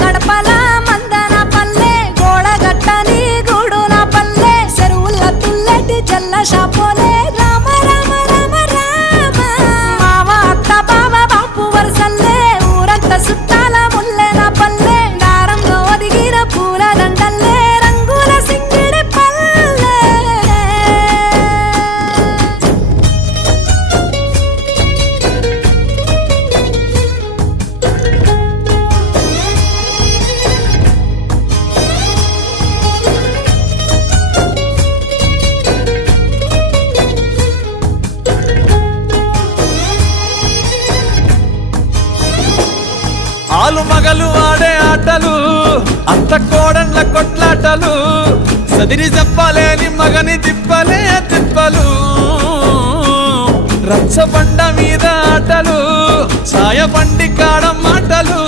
గడపల మందన పల్లె గోడగట్టని గూడు నా పల్లె చెరువుల తుల్లటి జల్ల షాపోలే రామ రామ రామ రామ మావ అత్త బావ బాపు వరసల్లే ఊరంతా సుట్టాల ముల్లె నా పల్లె దారంలో ఒదిగిన పూల దండల్లే రంగుల సింగిడి పల్లె ఆలు మగలు ఆడే ఆటలు అత్త కోడన్ల కొట్లాటలు సదిరి చెప్పలేని మగని తిప్పలే తిప్పలు రచ్చబండ మీద ఆటలు ఛాయ బండి కాడ మాటలు